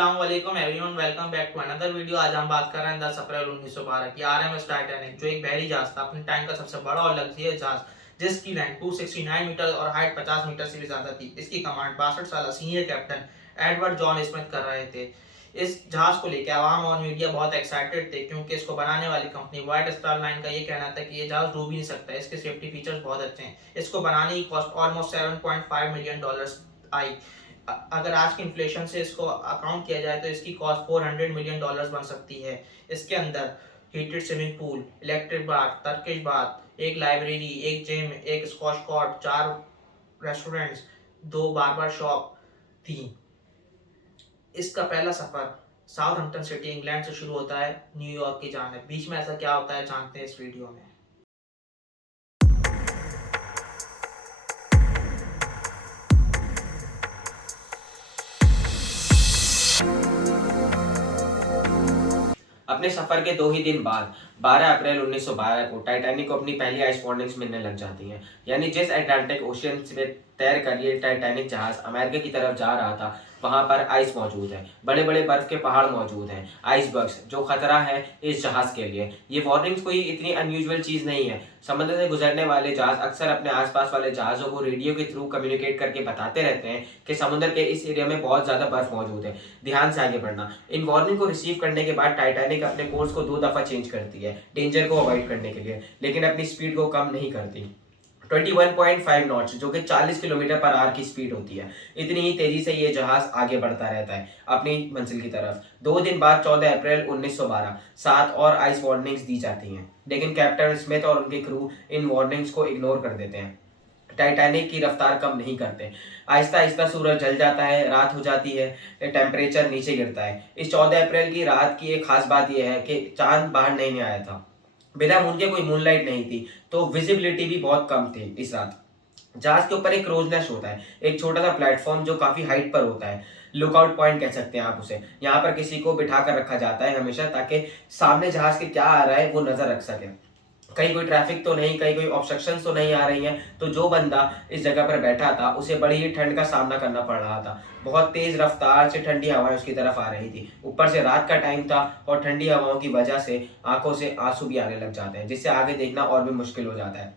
अस्सलाम वालेकुम everyone, welcome back to another video. आज हम बात कर रहे हैं 10 अप्रैल 1912 की आरएमएस टाइटैनिक, जो एक बहरी जहाज था, अपने टाइम का सबसे बड़ा और लग्जरियस जहाज, जिसकी लेंथ 269 मीटर और हाइट 50 मीटर से भी ज्यादा थी। इसकी कमांड 62 साल senior captain Edward John Smith कर रहे थे। इस जहाज को लेकर आवाम और मीडिया बहुत एक्साइटेड थे, क्योंकि इसको बनाने वाली कंपनी व्हाइट स्टार लाइन का ये कहना था कि ये जहाज डूब ही नहीं सकता, इसके सेफ्टी फीचर्स बहुत अच्छे हैं। इसको बनाने की कॉस्ट ऑलमोस्ट $7.5 मिलियन आई। अगर आज के इन्फ्लेशन से इसको अकाउंट किया जाए तो इसकी कॉस्ट $400 मिलियन बन सकती है। इसके अंदर heated swimming pool, electric bath, Turkish bath, एक लाइब्रेरी, एक जिम, एक squash court, 4 restaurants, 2 barber shop थी। इसका पहला सफर साउथहैम्पटन सिटी इंग्लैंड से शुरू होता है न्यूयॉर्क की जानिब। बीच में ऐसा क्या होता है जानते हैं इस वीडियो में। अपने सफर के 2 ही दिन बाद 12 अप्रैल 1912 को टाइटैनिक को अपनी पहली आइस वार्निंग्स मिलने लग जाती हैं। यानी जिस अटलांटिक ओशियन में तैर कर ये टाइटैनिक जहाज अमेरिका की तरफ जा रहा था, वहां पर आइस मौजूद है, बड़े बड़े बर्फ के पहाड़ मौजूद हैं, आइसबर्ग्स, जो खतरा है इस जहाज के लिए। ये वार्निंग्स कोई इतनी अनयूजुअल चीज नहीं है। समुद्र से गुजरने वाले जहाज अक्सर अपने आसपास वाले जहाजों को रेडियो के थ्रू कम्युनिकेट करके बताते रहते हैं कि समुद्र के इस एरिया में बहुत ज्यादा बर्फ मौजूद है, ध्यान से आगे बढ़ना। इन वार्निंग को रिसीव करने के बाद टाइटैनिक अपने कोर्स को 2 दफा चेंज करती है डेंजर को अवॉइड करने के लिए, लेकिन अपनी स्पीड को कम नहीं करती। 21.5 नॉट्स, जो कि 40 किलोमीटर पर आवर की स्पीड होती है, इतनी ही तेजी से ये जहाज आगे बढ़ता रहता है अपनी मंजिल की तरफ। 2 दिन बाद 14 अप्रैल 1912 7 और आइस वार्निंग्स दी जाती हैं, लेकिन कैप्टन स्मिथ और उनके क्रू इन वार्निंग्स को इग्नोर कर देते हैं। टाइटैनिक की रफ्तार कम नहीं करते। आहिस्ता आहिस्ता सूरज ढल जाता है, रात हो जाती है, टेम्परेचर नीचे गिरता है। इस 14 अप्रैल की रात की एक खास बात यह है कि चांद बाहर नहीं आया था, बिना मून के कोई मूनलाइट नहीं थी, तो विजिबिलिटी भी बहुत कम थी इस रात। जहाज के ऊपर एक क्रोज नेस्ट होता है, एक छोटा सा प्लेटफॉर्म जो काफी हाइट पर होता है, लुकआउट पॉइंट कह सकते हैं आप उसे। यहाँ पर किसी को बिठा कर रखा जाता है हमेशा, ताकि सामने जहाज के क्या आ रहा है वो नजर रख सके, कहीं कोई ट्रैफिक तो नहीं, कहीं कोई ऑब्स्ट्रक्शन तो नहीं आ रही हैं। तो जो बंदा इस जगह पर बैठा था उसे बड़ी ही ठंड का सामना करना पड़ रहा था। बहुत तेज रफ्तार से ठंडी हवाएं उसकी तरफ आ रही थी, ऊपर से रात का टाइम था और ठंडी हवाओं की वजह से आंखों से आंसू भी आने लग जाते हैं, जिससे आगे देखना और भी मुश्किल हो जाता है।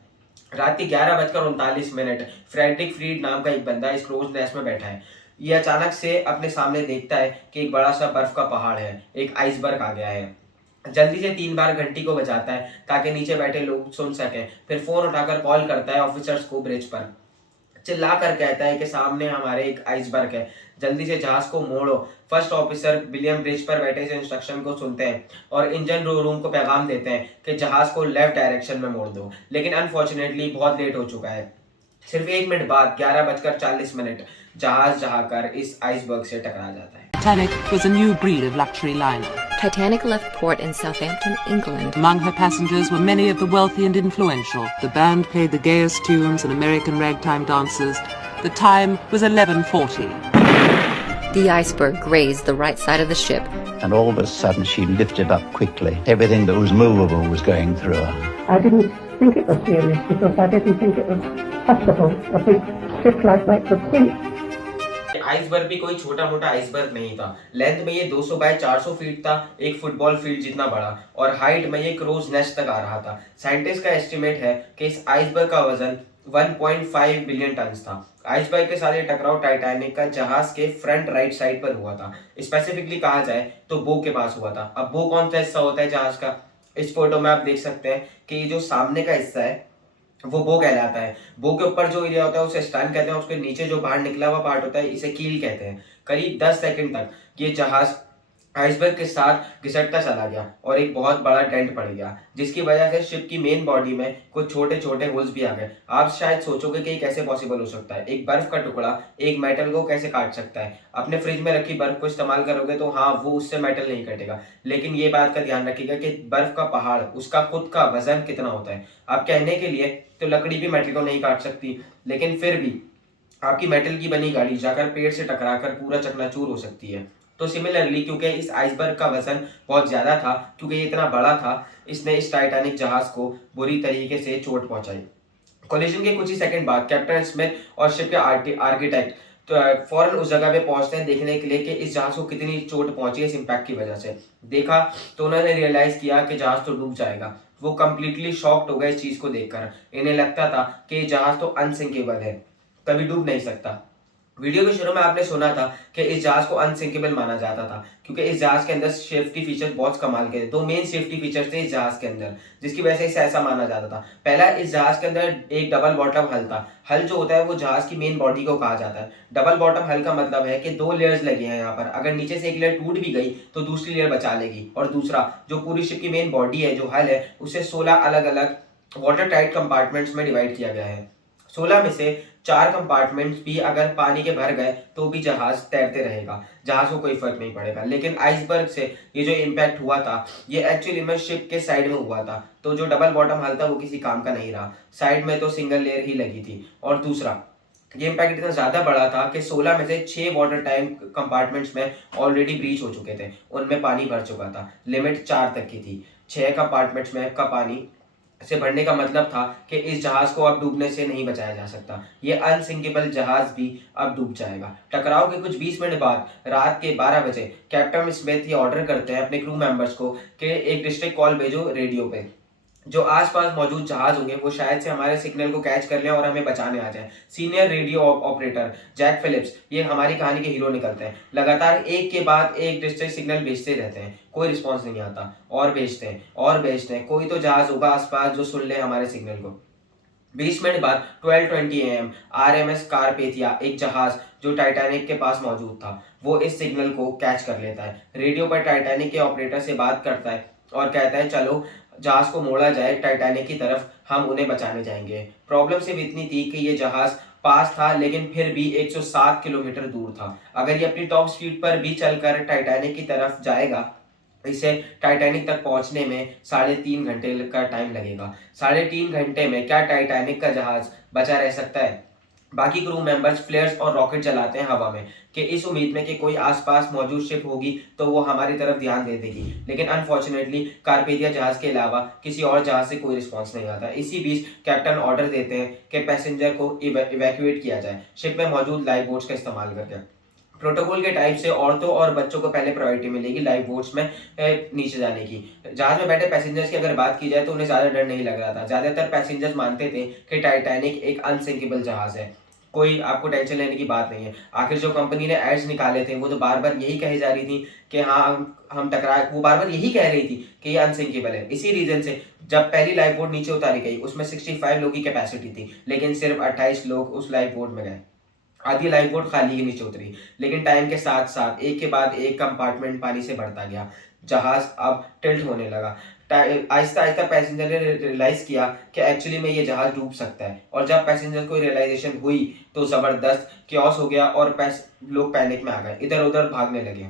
रात के 11:39 फ्रेडरिक फ्रीड नाम का एक बंदा इस क्रोज नेस्ट में बैठा है। ये अचानक से अपने सामने देखता है कि एक बड़ा सा बर्फ का पहाड़ है, एक आइसबर्ग आ गया है। जल्दी से 3 बार घंटी को बजाता है ताकि नीचे बैठे लोग सुन सकें। फिर फोन उठाकर कॉल करता है ऑफिसर्स को ब्रिज पर, चिल्ला कर कहता है कि सामने हमारे एक आइसबर्ग है, जल्दी से जहाज को मोड़ो। फर्स्ट ऑफिसर विलियम ब्रिज पर बैठे से इंस्ट्रक्शन को सुनते हैं और इंजन रूम को पैगाम देते हैं कि जहाज को लेफ्ट डायरेक्शन में मोड़ दो, लेकिन अनफॉर्चुनेटली बहुत लेट हो चुका है। सिर्फ 1 मिनट बाद 11:40 जहाज जहाकर इस आइसबर्ग से टकरा जाता है। Titanic was a new breed of luxury liner. Titanic left port in Southampton, England. Among her passengers were many of the wealthy and influential. The band played the gayest tunes and American ragtime dances. The time was 11:40. The iceberg grazed the right side of the ship. And all of a sudden she lifted up quickly. Everything that was movable was going through her. I didn't think it was serious because I didn't think it was possible a big ship like that could sink. Iceberg भी कोई छोटा मोटा iceberg नहीं था। Length में ये 200 bye 400 feet था, एक फुटबॉल फील्ड जितना बड़ा, और हाइट में ये क्रोज नेस्ट तक आ रहा था। साइंटिस्ट का एस्टिमेट है कि इस आइसबर्ग का वजन 1.5 बिलियन टन था। आइसबर्ग के साथ ये टकराव टाइटैनिक का जहाज के फ्रंट राइट साइड पर हुआ था। स्पेसिफिकली कहा जाए तो बो के पास हुआ था। अब बो कौन सा हिस्सा होता है जहाज का? इस फोटो में आप देख सकते हैं कि ये जो सामने का हिस्सा है वो बो कहलाता है। बो के ऊपर जो एरिया होता है उसे स्टर्न कहते हैं, उसके नीचे जो बाहर निकला हुआ पार्ट होता है इसे कील कहते हैं। करीब 10 सेकंड तक ये जहाज आइसबर्ग के साथ घिसटता चला गया और एक बहुत बड़ा डेंट पड़ गया, जिसकी वजह से शिप की मेन बॉडी में कुछ छोटे छोटे होल्स भी आ गए। आप शायद सोचोगे कि कैसे पॉसिबल हो सकता है, एक बर्फ का टुकड़ा एक मेटल को कैसे काट सकता है? अपने फ्रिज में रखी बर्फ को इस्तेमाल करोगे तो हाँ, वो उससे मेटल नहीं कटेगा, लेकिन ये बात का ध्यान रखिएगा कि बर्फ का पहाड़, उसका खुद का वजन कितना होता है। आप कहने के लिए तो लकड़ी भी मेटल को नहीं काट सकती, लेकिन फिर भी आपकी मेटल की बनी गाड़ी जाकर पेड़ से टकराकर पूरा चकनाचूर हो सकती है। तो सिमिलरली, क्योंकि इस आइसबर्ग का वजन बहुत ज्यादा था, क्योंकि ये इतना बड़ा था, इसने इस टाइटैनिक जहाज को बुरी तरीके से चोट पहुंचाई। कोलिजन के कुछ ही सेकंड बाद कैप्टन स्मिथ और शिप के आर्किटेक्ट तो फौरन उस जगह पे पहुंचते हैं देखने के लिए कि इस जहाज को कितनी चोट पहुंची है इस इम्पैक्ट की वजह से। देखा तो उन्होंने रियलाइज किया कि जहाज तो डूब जाएगा। वो कंप्लीटली शॉक्ड हो गए इस चीज को देखकर। इन्हें लगता था कि ये जहाज तो अनसिंकेबल है, कभी डूब नहीं सकता। वीडियो के शुरू में आपने सुना था कि इस जहाज को अनसिंकेबल माना जाता था क्योंकि इस जहाज के अंदर सेफ्टी फीचर्स बहुत कमाल के थे। दो मेन सेफ्टी फीचर्स थे इस जहाज के अंदर, जिसकी वजह से इसे ऐसा माना जाता था। पहला, इस जहाज के अंदर एक डबल बॉटम हल था। हल जो होता है वो जहाज की मेन बॉडी को कहा जाता है। डबल बॉटम हल का मतलब है कि दो लेयर्स लगी हैं यहाँ पर, अगर नीचे से एक लेयर टूट भी गई तो दूसरी लेयर बचा लेगी। और दूसरा, जो पूरी शिप की मेन बॉडी है, जो हल है, उसे 16 अलग अलग वाटर टाइट कंपार्टमेंट्स में डिवाइड किया गया है। 16 में से 4 कंपार्टमेंट्स भी अगर पानी के भर गए तो भी जहाज तैरते रहेगा, जहाज को कोई फर्क नहीं पड़ेगा। लेकिन आइसबर्ग से ये जो इम्पैक्ट हुआ था ये एक्चुअली में शिप के साइड में हुआ था, तो जो डबल बॉटम हल था वो किसी काम का नहीं रहा। साइड में तो सिंगल लेयर ही लगी थी। और दूसरा, ये इम्पैक्ट इतना ज्यादा बड़ा था कि 16 में से 6 वाटर टाइम कंपार्टमेंट्स में ऑलरेडी ब्रीच हो चुके थे, उनमें पानी भर चुका था। लिमिट 4 तक की थी। 6 कंपार्टमेंट्स में का पानी से भरने का मतलब था कि इस जहाज को अब डूबने से नहीं बचाया जा सकता। ये अनसिंकेबल जहाज भी अब डूब जाएगा। टकराव के कुछ 20 मिनट बाद रात के 12 बजे कैप्टन स्मिथ ये ऑर्डर करते हैं अपने क्रू मेंबर्स को कि एक डिस्ट्रिक्ट कॉल भेजो रेडियो पे। जो आसपास मौजूद जहाज होंगे वो शायद से हमारे सिग्नल को कैच कर लें और हमें बचाने आ जाए। Senior radio operator Jack Phillips ये हमारी कहानी के हीरो निकलते हैं। लगातार एक के बाद एक डिस्ट्रेस सिग्नल भेजते रहते हैं, कोई रिस्पॉन्स नहीं आता। और भेजते हैं और भेजते हैं, कोई तो जहाज होगा आसपास जो सुन ले हमारे सिग्नल को। 20 मिनट बाद 12:20 AM RMS कारपेथिया, एक जहाज जो टाइटैनिक के पास मौजूद था, वो इस सिग्नल को कैच कर लेता है। रेडियो पर टाइटैनिक के ऑपरेटर से बात करता है और कहता है चलो जहाज को मोड़ा जाए टाइटैनिक की तरफ, हम उन्हें बचाने जाएंगे। प्रॉब्लम सिर्फ इतनी थी कि ये जहाज पास था लेकिन फिर भी 107 किलोमीटर दूर था। अगर ये अपनी टॉप स्पीड पर भी चलकर टाइटैनिक की तरफ जाएगा, इसे टाइटैनिक तक पहुंचने में 3.5 घंटे का टाइम लगेगा। 3.5 घंटे में क्या टाइटैनिक का जहाज बचा रह सकता है? बाकी क्रू मेंबर्स फ्लेयर्स और रॉकेट चलाते हैं हवा में कि इस उम्मीद में कि कोई आसपास मौजूद शिप होगी तो वो हमारी तरफ ध्यान दे देगी। लेकिन अनफॉर्चुनेटली कारपेथिया जहाज के अलावा किसी और जहाज से कोई रिस्पांस नहीं आता। इसी बीच कैप्टन ऑर्डर देते हैं कि पैसेंजर को इवैक्यूएट किया जाए शिप में मौजूद लाइफ बोट्स का इस्तेमाल करके। प्रोटोकॉल के टाइप से औरतों और बच्चों को पहले प्रायोरिटी मिलेगी लाइफ बोट्स में नीचे जाने की। जहाज में बैठे पैसेंजर्स की अगर बात की जाए तो उन्हें ज्यादा डर नहीं लग रहा था। ज्यादातर पैसेंजर्स मानते थे कि टाइटैनिक एक अनसिंकेबल जहाज है, कोई आपको टेंशन लेने की बात नहीं है। आखिर जो कंपनी ने एड्स निकाले थे वो तो बार बार यही कही जा रही थी कि हाँ हम टकराए, वो बार बार यही कह रही थी कि ये अनसिंकेबल है। इसी रीजन से जब पहली लाइफ बोट नीचे उतारी गई उसमें 65 लोगों की कैपेसिटी थी, लेकिन सिर्फ 28 लोग उस लाइफ बोट में गए। आधी लाइफ बोट खाली ही नीचे उतरी। लेकिन टाइम के साथ साथ एक के बाद एक कंपार्टमेंट पानी से भरता गया। जहाज अब टिल्ट होने लगा। आहिस्ता आहिस्ता पैसेंजर ने रियलाइज किया कि एक्चुअली में ये जहाज डूब सकता है। और जब पैसेंजर को रियलाइजेशन हुई तो जबरदस्त क्योस हो गया और लोग पैनिक में आ गए, इधर उधर भागने लगे।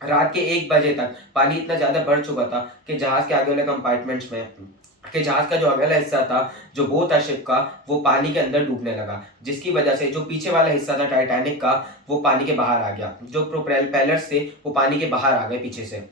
रात के 1 बजे तक पानी इतना ज्यादा बढ़ चुका था कि जहाज के आगे वाले कंपार्टमेंट्स में कि जहाज का जो अगला हिस्सा था, जो बोट था शिप का, वो पानी के अंदर डूबने लगा, जिसकी वजह से जो पीछे वाला हिस्सा था टाइटैनिक का वो पानी के बाहर आ गया। जो प्रोपेलर्स थे वो पानी के बाहर आ गए पीछे से।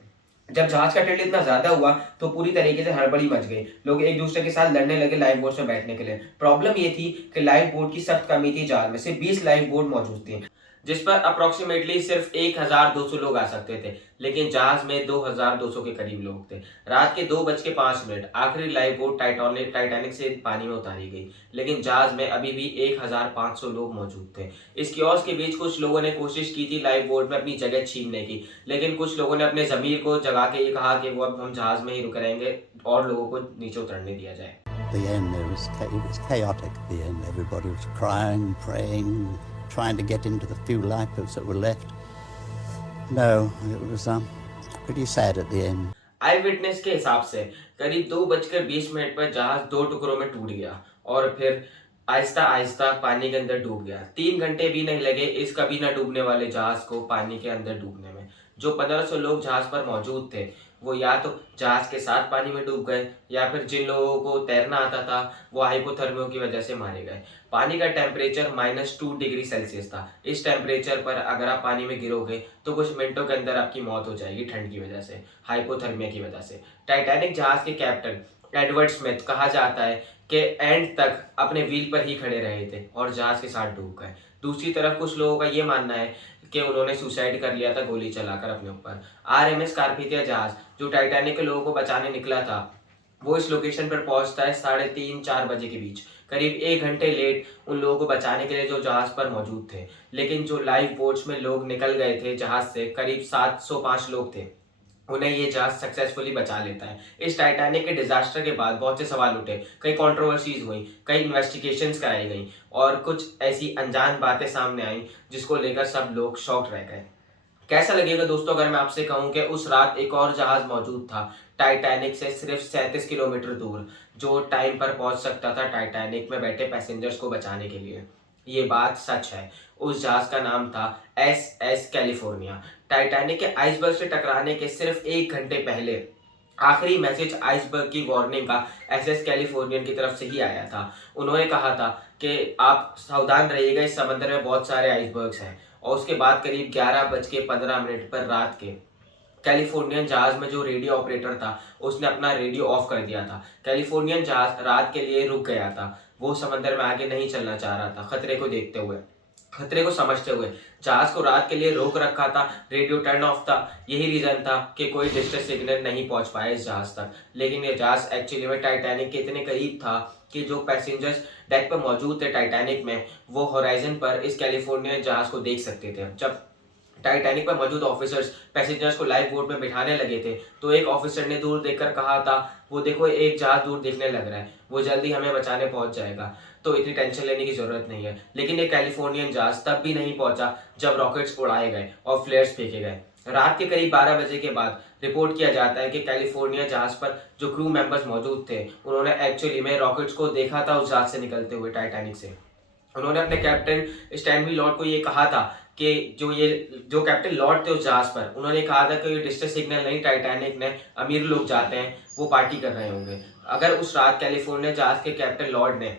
जब जहाज का टिल्ट इतना ज्यादा हुआ तो पूरी तरीके से हड़बड़ी मच गई। लोग एक दूसरे के साथ लड़ने लगे लाइफ बोट में बैठने के लिए। प्रॉब्लम ये थी कि लाइफ बोट की सख्त कमी थी। जहाज में सिर्फ 20 लाइफ बोट मौजूद थी जिस पर अप्रोक्सीमेटली सिर्फ 1200 लोग आ सकते थे, लेकिन जहाज में 2200 के करीब लोग थे। रात के 2:05 आखिरी लाइफ बोट टाइटैनिक से पानी में उतारी गई, लेकिन जहाज में अभी भी 1500 लोग मौजूद थे। इस क्योस के बीच कुछ लोगों ने कोशिश की थी लाइफ बोट में अपनी जगह छीनने की, लेकिन कुछ लोगों ने अपने जमीर को जगा के ये कहा कि वो अब हम जहाज में ही रुक रहेंगे और लोगों को नीचे उतरने दिया जाए। The end, it was chaotic at the end. Everybody was crying, praying, trying to get into the few lifeboats that were left. No, it was pretty sad at the end. I witness के हिसाब से करीब 2:20 पर जहाज 2 टुकड़ों में टूट गया और फिर आहिस्ता आहिस्ता पानी के अंदर डूब गया। 3 घंटे भी नहीं लगे इस कभी ना डूबने वाले जहाज को पानी के अंदर डूबने में। जो 1500 लोग जहाज पर मौजूद थे वो या तो जहाज के साथ पानी में डूब गए या फिर जिन लोगों को तैरना आता था वो हाइपोथर्मिया की वजह से मारे गए। पानी का टेम्परेचर -2 डिग्री सेल्सियस था। इस टेम्परेचर पर अगर आप पानी में गिरोगे तो कुछ मिनटों के अंदर आपकी मौत हो जाएगी ठंड की वजह से, हाइपोथर्मिया की वजह से। टाइटैनिक जहाज के कैप्टन एडवर्ड स्मिथ कहा जाता है कि एंड तक अपने व्हील पर ही खड़े रहे थे और जहाज के साथ डूब गए। दूसरी तरफ कुछ लोगों का ये मानना है कि उन्होंने सुसाइड कर लिया था गोली चलाकर अपने ऊपर। RMS कार्पेथिया जहाज जो टाइटैनिक के लोगों को बचाने निकला था, वो इस लोकेशन पर पहुंचता है 3:30-4 बजे के बीच, करीब 1 घंटे लेट उन लोगों को बचाने के लिए जो जहाज पर मौजूद थे। लेकिन जो लाइफ बोट्स में लोग निकल गए थे जहाज से, करीब 705 लोग थे, उन्हें ये जहाज सक्सेसफुली बचा लेता है। इस टाइटैनिक के डिजास्टर के बाद बहुत से सवाल उठे, कई कंट्रोवर्सीज हुई, कई इन्वेस्टिगेशंस कराई गई और कुछ ऐसी अनजान बातें सामने आई जिसको लेकर सब लोग शॉक्ड रह गए। कैसा लगेगा दोस्तों अगर मैं आपसे कहूं कि उस रात एक और जहाज मौजूद था टाइटैनिक से सिर्फ 37 किलोमीटर दूर, जो टाइम पर पहुंच सकता था टाइटैनिक में बैठे पैसेंजर्स को बचाने के लिए। ये बात सच है। उस जहाज का नाम था SS कैलिफोर्निया। टाइटैनिक के आइसबर्ग से टकराने के सिर्फ 1 घंटे पहले आखिरी मैसेज आइसबर्ग की वार्निंग का SS कैलिफोर्नियन की तरफ से ही आया था। उन्होंने कहा था कि आप सावधान रहिएगा, इस समंदर में बहुत सारे आइसबर्ग्स हैं। और उसके बाद करीब 11:15 पर रात के कैलिफोर्नियन जहाज में जो रेडियो ऑपरेटर था उसने अपना रेडियो ऑफ कर दिया था। कैलिफोर्नियन जहाज रात के लिए रुक गया था। वो समंदर में आगे नहीं चलना चाह रहा था, खतरे को देखते हुए, खतरे को समझते हुए जहाज को रात के लिए रोक रखा था। रेडियो टर्न ऑफ था। यही रीजन था कि कोई डिस्ट्रेस सिग्नल नहीं पहुंच पाया इस जहाज तक। लेकिन ये जहाज एक्चुअली में टाइटैनिक के इतने करीब था कि जो पैसेंजर्स डेक पर मौजूद थे टाइटैनिक में, वो होराइजन पर इस कैलिफोर्निया जहाज को देख सकते थे। जब टाइटैनिक पर मौजूद ऑफिसर्स पैसेंजर्स को लाइफ बोट में बिठाने लगे थे तो एक ऑफिसर ने दूर देखकर कहा था, वो देखो एक जहाज दूर दिखने लग रहा है, वो जल्दी हमें बचाने पहुंच जाएगा, तो इतनी टेंशन लेने की जरूरत नहीं है। लेकिन ये कैलिफोर्नियन जहाज तब भी नहीं पहुंचा जब रॉकेट्स उड़ाए गए और फ्लेयर्स फेंके गए। रात के करीब 12 बजे के बाद रिपोर्ट किया जाता है कि कैलिफोर्निया जहाज पर जो क्रू मेंबर्स मौजूद थे उन्होंने एक्चुअली में रॉकेट्स को देखा था उस जहाज से निकलते हुए टाइटैनिक से। उन्होंने अपने कैप्टन स्टैनली लॉर्ड को ये कहा था कि जो कैप्टन लॉर्ड थे उस जहाज पर, उन्होंने कहा था कि ये डिस्ट्रेस सिग्नल नहीं टाइटैनिक ने, अमीर लोग जाते हैं, वो पार्टी कर रहे होंगे। अगर उस रात कैलिफोर्निया जहाज के कैप्टन लॉर्ड ने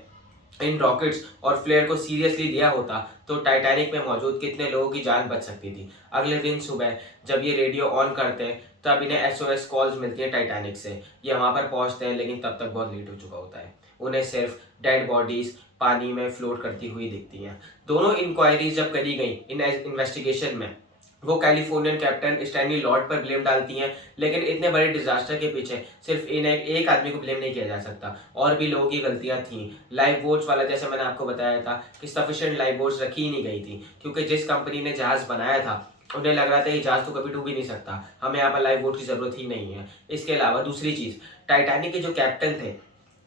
इन रॉकेट्स और फ्लेयर को सीरियसली लिया होता तो टाइटैनिक में मौजूद कितने लोगों की जान बच सकती थी। अगले दिन सुबह जब ये रेडियो ऑन करते हैं तब इन्हें SOS कॉल्स मिलती है टाइटैनिक से। ये वहाँ पर पहुँचते हैं लेकिन तब तक बहुत लेट हो चुका होता है। उन्हें सिर्फ डेड बॉडीज पानी में फ्लोट करती हुई दिखती हैं। दोनों इंक्वायरीज जब करी गई इन इन्वेस्टिगेशन में, वो कैलिफोर्नियन कैप्टन स्टैनली लॉर्ड पर ब्लेम डालती हैं। लेकिन इतने बड़े डिजास्टर के पीछे सिर्फ एक आदमी को ब्लेम नहीं किया जा सकता, और भी लोगों की गलतियां थी। लाइफ बोट्स वाला, जैसे मैंने आपको बताया था कि सफिशिएंट लाइफ बोट्स रखी ही नहीं गई थी, क्योंकि जिस कंपनी ने जहाज बनाया था उन्हें लग रहा था ये जहाज तो कभी डूब ही नहीं सकता, हमें यहाँ पर लाइफ बोट की जरूरत ही नहीं है। इसके अलावा दूसरी चीज, टाइटैनिक के जो कैप्टन थे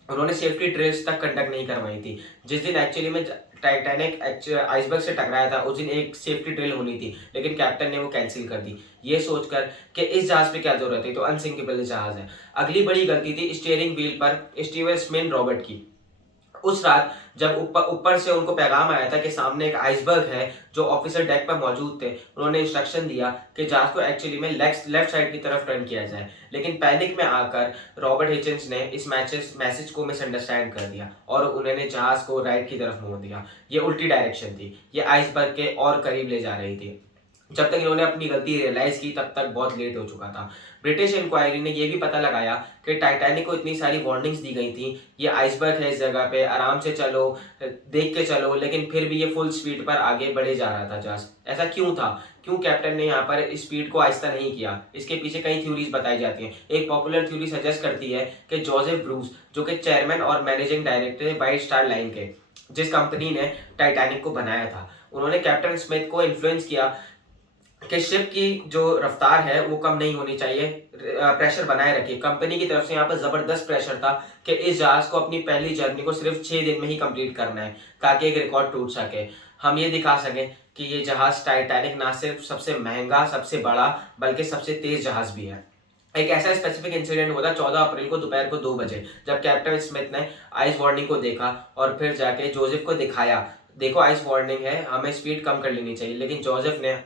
उन्होंने सेफ्टी ड्रिल्स तक कंडक्ट नहीं करवाई थी। जिस दिन एक्चुअली में टाइटैनिक आइसबर्ग से टकराया था उस दिन एक सेफ्टी ड्रिल होनी थी, लेकिन कैप्टन ने वो कैंसिल कर दी, ये सोचकर कि इस जहाज पे क्या जरूरत है, तो अनसिंकेबल जहाज है। अगली बड़ी गलती थी स्टीयरिंग व्हील पर स्टीवरमैन रॉबर्ट की। उस रात जब ऊपर से उनको पैगाम आया था कि सामने एक आइसबर्ग है, जो ऑफिसर डेक पर मौजूद थे उन्होंने इंस्ट्रक्शन दिया कि जहाज को एक्चुअली में लेफ्ट साइड की तरफ टर्न किया जाए। लेकिन पैनिक में आकर रॉबर्ट हिचिंस ने इस मैसेज को मिसअंडरस्टैंड कर दिया और उन्होंने जहाज को राइट की तरफ मोड़ दिया। ये उल्टी डायरेक्शन थी, ये आइसबर्ग के और करीब ले जा रही थी। जब तक इन्होंने अपनी गलती रियलाइज की तब तक बहुत लेट हो चुका था। ब्रिटिश इंक्वायरी ने यह भी पता लगाया कि टाइटैनिक को इतनी सारी वार्निंग्स दी गई थी, ये आइसबर्ग है इस जगह पे, आराम से चलो, देख के चलो, लेकिन फिर भी ये फुल स्पीड पर आगे बढ़े जा रहा था जहाज। ऐसा क्यों था? क्यों कैप्टन ने यहाँ पर स्पीड को आहिस्ता नहीं किया? इसके पीछे कई थ्योरीज बताई जाती हैं। एक पॉपुलर थ्योरी सजेस्ट करती है कि जोसेफ ब्रूस, जो कि चेयरमैन और मैनेजिंग डायरेक्टर है व्हाइट स्टार लाइन के, जिस कंपनी ने टाइटैनिक को बनाया था, उन्होंने कैप्टन स्मिथ को इन्फ्लुएंस किया कि शिप की जो रफ्तार है वो कम नहीं होनी चाहिए, प्रेशर बनाए रखिए। कंपनी की तरफ से यहाँ पर जबरदस्त प्रेशर था कि इस जहाज को अपनी पहली जर्नी को सिर्फ 6 दिन में ही कंप्लीट करना है, ताकि एक रिकॉर्ड टूट सके। हम ये दिखा सकें कि ये जहाज टाइटैनिक ना सिर्फ सबसे महंगा, सबसे बड़ा, बल्कि सबसे तेज जहाज भी है। एक ऐसा स्पेसिफिक इंसिडेंट हुआ था 14 अप्रैल को दोपहर को 2 बजे, जब कैप्टन स्मिथ ने आइस वार्निंग को देखा और फिर जाके जोसेफ को दिखाया, देखो आइस वार्निंग है, हमें स्पीड कम कर लेनी चाहिए। लेकिन जोसेफ ने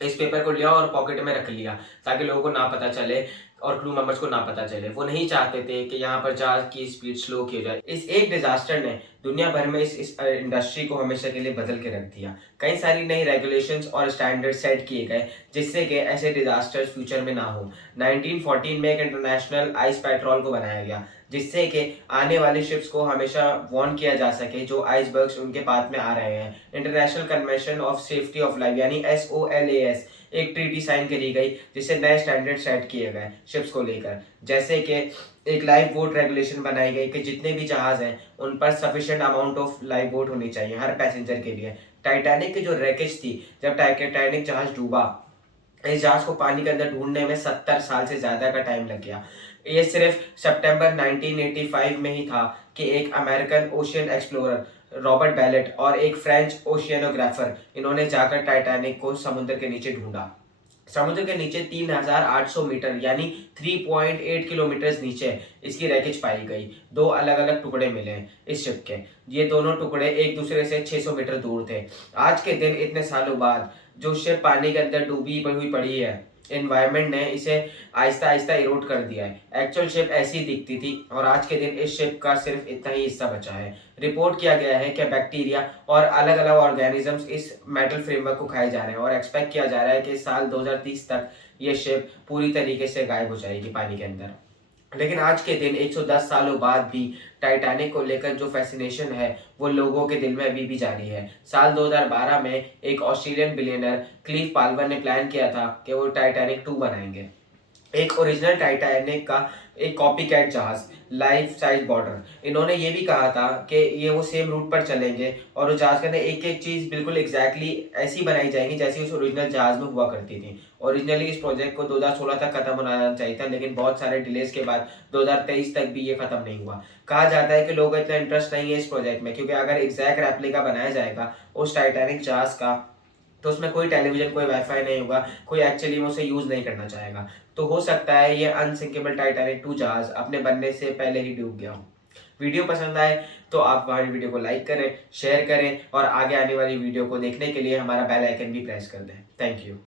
इस पेपर को लिया और पॉकेट में रख लिया ताकि लोगों को ना पता चले। और क्रू मेंबर्स को ना पता चले। वो नहीं चाहते थे कि यहाँ पर जहाज की स्पीड स्लो की जाए। इस एक डिजास्टर ने दुनिया भर में इस इंडस्ट्री को हमेशा के लिए बदल के रख दिया। कई सारी नई रेगुलेशंस और स्टैंडर्ड सेट किए गए जिससे कि ऐसे डिजास्टर्स फ्यूचर में ना हो। 1914 में एक इंटरनेशनल आइस पेट्रोल को बनाया गया जिससे कि आने वाली शिप्स को हमेशा वार्न किया जा सके जो आइसबर्ग्स उनके पाथ में आ रहे हैं। International convention of safety of life यानी SOLAS एक ट्रीटी साइन करी गई जिससे नए स्टैंडर्ड सेट किए गए शिप्स को लेकर, जैसे कि एक लाइफ बोट रेगुलेशन बनाई गई कि जितने भी जहाज हैं उन पर sufficient amount of life boat होनी चाहिए हर पैसेंजर के लिए। टाइटैनिक की जो रैकेज थी, जब टाइटैनिक जहाज डूबा, इस जहाज को पानी के अंदर ढूंढने में 70 साल से ज्यादा का टाइम लग गया। ये सिर्फ सितंबर 1985 में ही था कि एक American ocean explorer Robert ballot और एक फ्रेंच ओशियनोग्राफर इन्होंने जाकर टाइटैनिक को समुद्र के नीचे ढूंढा। समुद्र के नीचे 3800 मीटर यानी 3.8 किलोमीटर नीचे इसकी रैकेज पाई गई। 2 अलग अलग टुकड़े मिले इस शिप के। ये दोनों टुकड़े एक दूसरे से 600 मीटर दूर थे। आज के दिन इतने सालों बाद जो शिप पानी के अंदर डूबी हुई पड़ी है, एनवायरनमेंट ने इसे आहिस्ता आहिस्ता इरोड कर दिया है। एक्चुअल शिप ऐसी दिखती थी और आज के दिन इस शिप का सिर्फ इतना ही हिस्सा बचा है। रिपोर्ट किया गया है कि बैक्टीरिया और अलग अलग ऑर्गेनिजम्स इस मेटल फ्रेमवर्क को खाए जा रहे हैं और एक्सपेक्ट किया जा रहा है कि साल 2030 तक ये शिप पूरी तरीके से गायब हो जाएगी पानी के अंदर। लेकिन आज के दिन 110 सालों बाद भी टाइटैनिक को लेकर जो फैसिनेशन है वो लोगों के दिल में अभी भी जारी है। साल 2012 में एक ऑस्ट्रेलियन बिलियनर क्लीफ पाल्मर ने प्लान किया था कि वो टाइटैनिक 2 बनाएंगे। एक ओरिजिनल टाइटैनिक का एक कॉपी कैट जहाज, लाइफ साइज बॉर्डर। इन्होंने ये भी कहा था कि ये वो सेम रूट पर चलेंगे और उस जहाज के अंदर एक एक चीज़ बिल्कुल एग्जैक्टली ऐसी बनाई जाएंगी जैसी उस ओरिजिनल जहाज में हुआ करती थी। ओरिजिनली इस प्रोजेक्ट को 2016 तक खत्म होना चाहिए था, लेकिन बहुत सारे डिलेज के बाद 2023 तक भी ये खत्म नहीं हुआ। कहा जाता है कि लोगों का इतना इंटरेस्ट नहीं है इस प्रोजेक्ट में क्योंकि अगर एग्जैक्ट रेप्लिका बनाया जाएगा उस टाइटैनिक जहाज का तो उसमें कोई टेलीविजन, कोई वाईफाई नहीं होगा, कोई एक्चुअली में उसे यूज नहीं करना चाहेगा। तो हो सकता है ये अनसिंकेबल टाइटैनिक 2 जहाज अपने बनने से पहले ही डूब गया हो। वीडियो पसंद आए तो आप हमारी वीडियो को लाइक करें, शेयर करें और आगे आने वाली वीडियो को देखने के लिए हमारा बेल आइकन भी प्रेस कर दें। Thank you.